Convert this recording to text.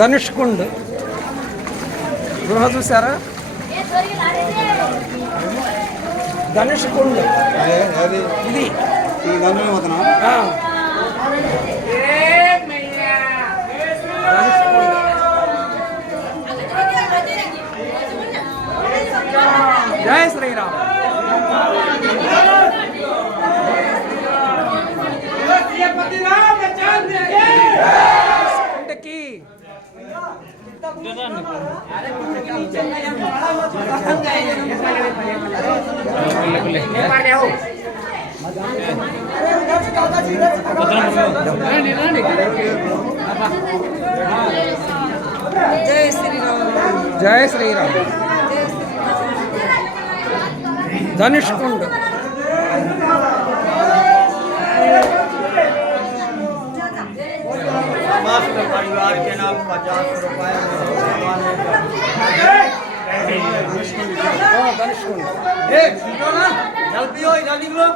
ధనుష్కుండ్ గృహ చూసారా? ధనుష్కుండ్ ఇది ఆ. జై శ్రీరామ్. కి జై శ్రీరామ్. జై శ్రీరామ్. ధనుష్కుండ్ परिवार के नाम 50 रुपए ధనుష్కుండ్ जल्दी हो इधर निकलो